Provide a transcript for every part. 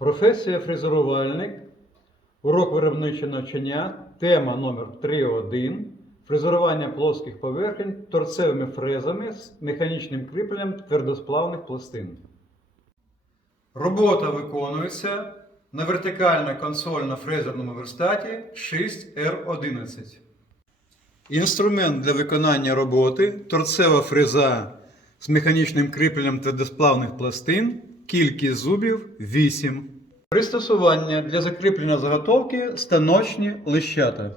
Професія фрезерувальник. Урок виробниче навчання. Тема номер 3.1. Фрезерування плоских поверхень торцевими фрезами з механічним кріпленням твердосплавних пластин. Робота виконується на вертикально-консольно-фрезерному верстаті 6R11. Інструмент для виконання роботи торцева фреза з механічним кріпленням твердосплавних пластин, кількість зубів 8. Пристосування для закріплення заготовки станочні лищата.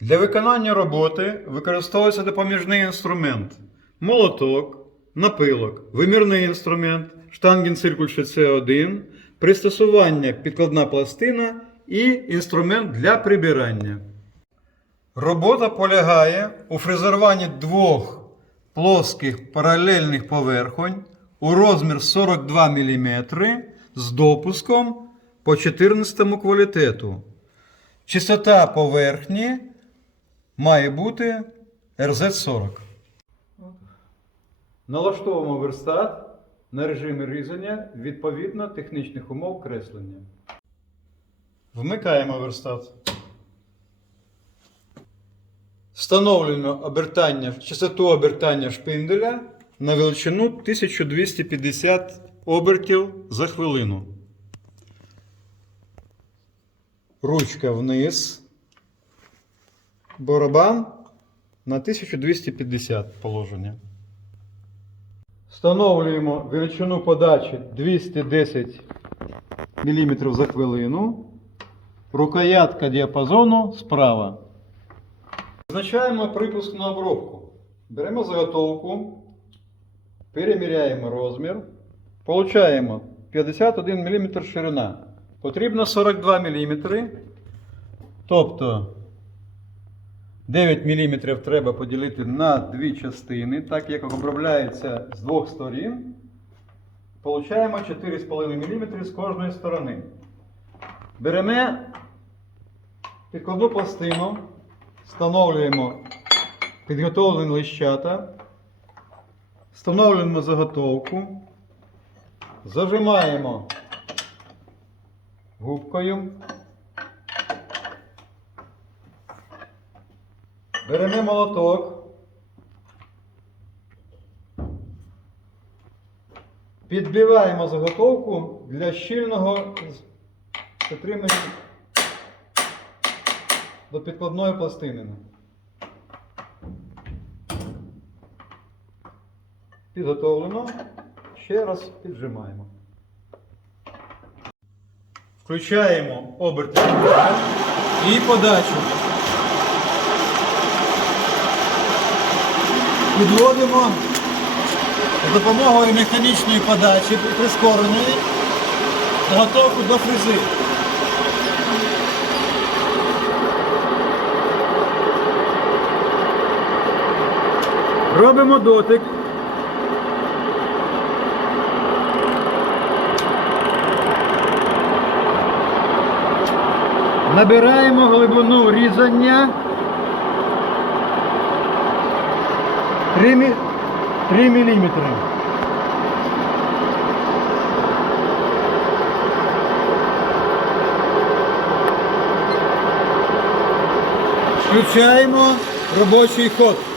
Для виконання роботи використовується допоміжний інструмент молоток, напилок, вимірний інструмент, штангенциркуль ШЦ1, пристосування підкладна пластина і інструмент для прибирання. Робота полягає у фрезеруванні двох плоских паралельних поверхонь у розмір 42 мм з допуском по 14 квалітету. Чистота поверхні має бути RZ40. Налаштовуємо верстат на режимі різання відповідно технічних умов креслення. Вмикаємо верстат. Встановлено обертання, частоту обертання шпинделя на величину 1250 обертів за хвилину. Ручка вниз. Барабан на 1250 положення. Встановлюємо величину подачі 210 мм за хвилину. Рукоятка діапазону справа. Визначаємо припуск на обробку. Беремо заготовку, переміряємо розмір. Получаємо 51 мм ширина. Потрібно 42 мм. Тобто 9 мм треба поділити на дві частини, так як обробляється з двох сторін. Получаємо 4,5 мм з кожної сторони. Беремо підкладну пластину, встановлюємо підготовлені лищата, встановлюємо заготовку, зажимаємо губкою. Беремо молоток. Підбиваємо заготовку для щільного затримання до підкладної пластини. Підготовлено. Ще раз піджимаємо. Включаємо оберти і подачу. Підводимо за допомогою механічної подачі прискореної заготовку до фрези. Робимо дотик. Набираємо глибину різання. 3, мі... 3 мм. Включаємо робочий ход.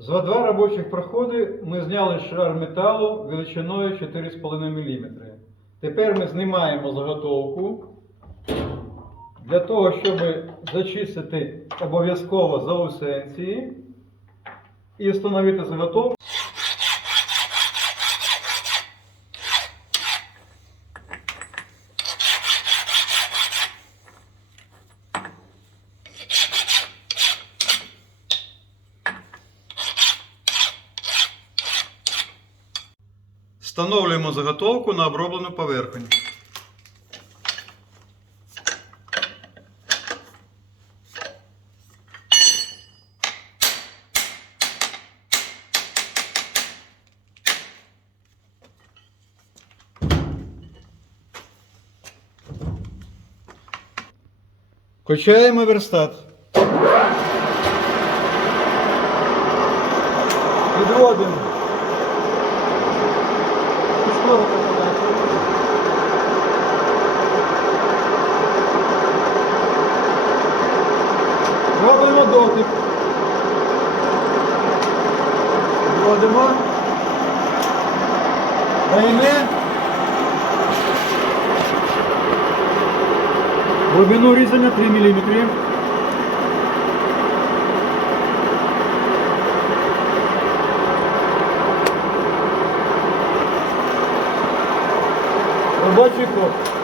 За два робочих проходи ми зняли шар металу величиною 4,5 мм. Тепер ми знімаємо заготовку. Для того, щоб зачистити обов'язково заусенції і встановити заготовку. Встановлюємо заготовку на оброблену поверхню. Включаємо верстат. Підводимо. Робимо дотик. Вводимо. Даємо. Глибину різання 3 мм. Робочий крок.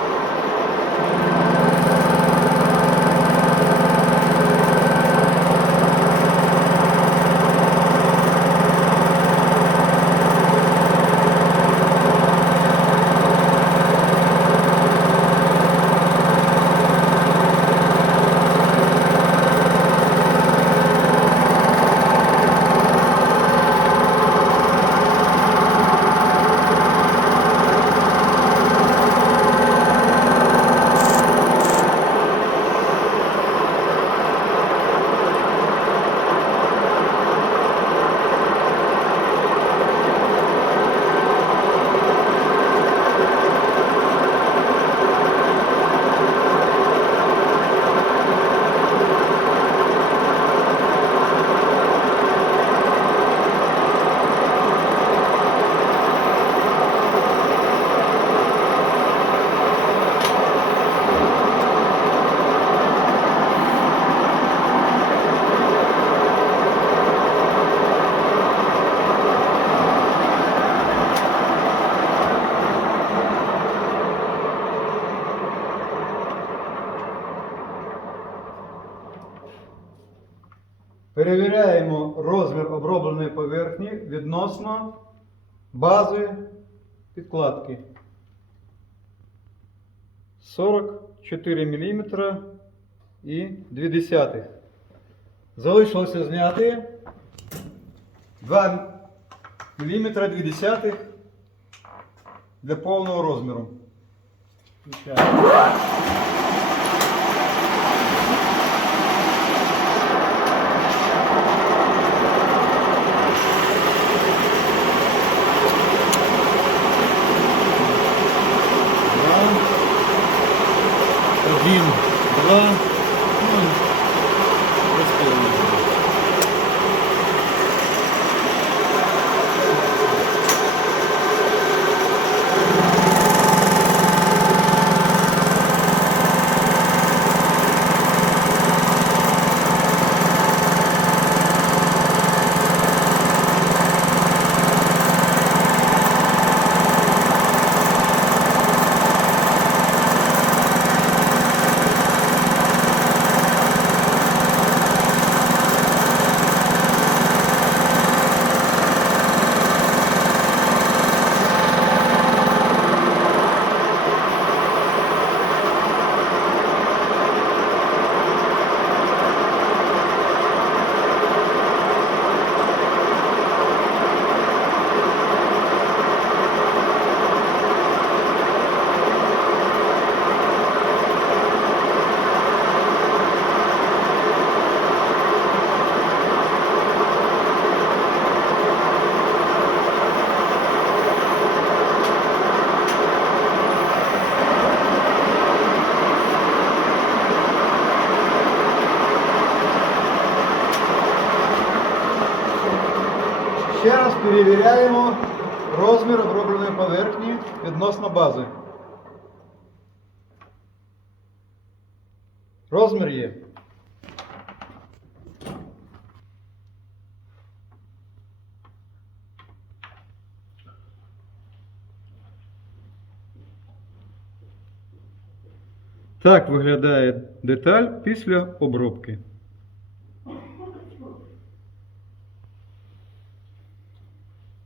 Перевіряємо розмір обробленої поверхні відносно бази підкладки. 44 мм і 2 десятих. Залишилося зняти 2 мм 2 десятих для повного розміру. Включаємо. Два. Один, два. Перевіряємо розмір обробленої поверхні відносно бази. Розмір є. Так виглядає деталь після обробки.